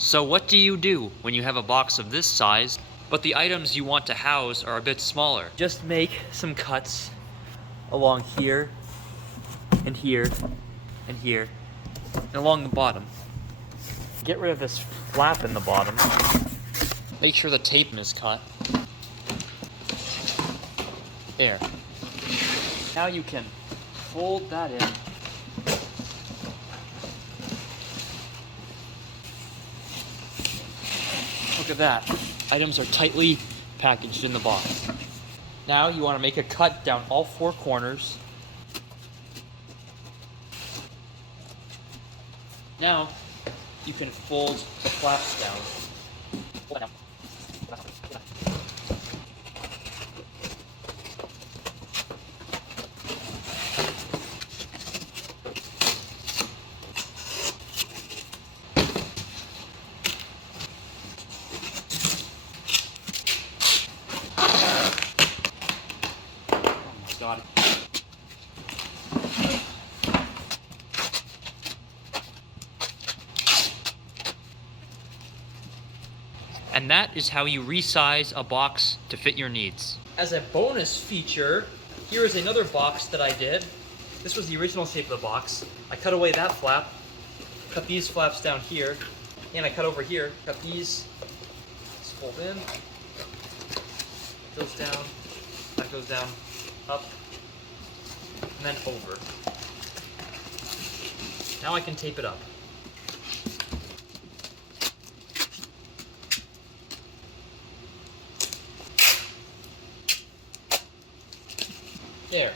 So what do you do when you have a box of this size, but the items you want to house are a bit smaller? Just make some cuts along here, and here, and here, and along the bottom. Get rid of this flap in the bottom. Make sure the tape is cut. There. Now you can fold that in. Look at that. Items are tightly packaged in the box. Now you want to make a cut down all four corners. Now you can fold the flaps down. Fold that down. God. And that is how you resize a box to fit your needs. As a bonus feature, here is another box that I did. This was the original shape of the box. I cut away that flap, cut these flaps down here, and I cut over here, cut these, just fold in, goes down, that goes down, up, and then over. Now I can tape it up. There.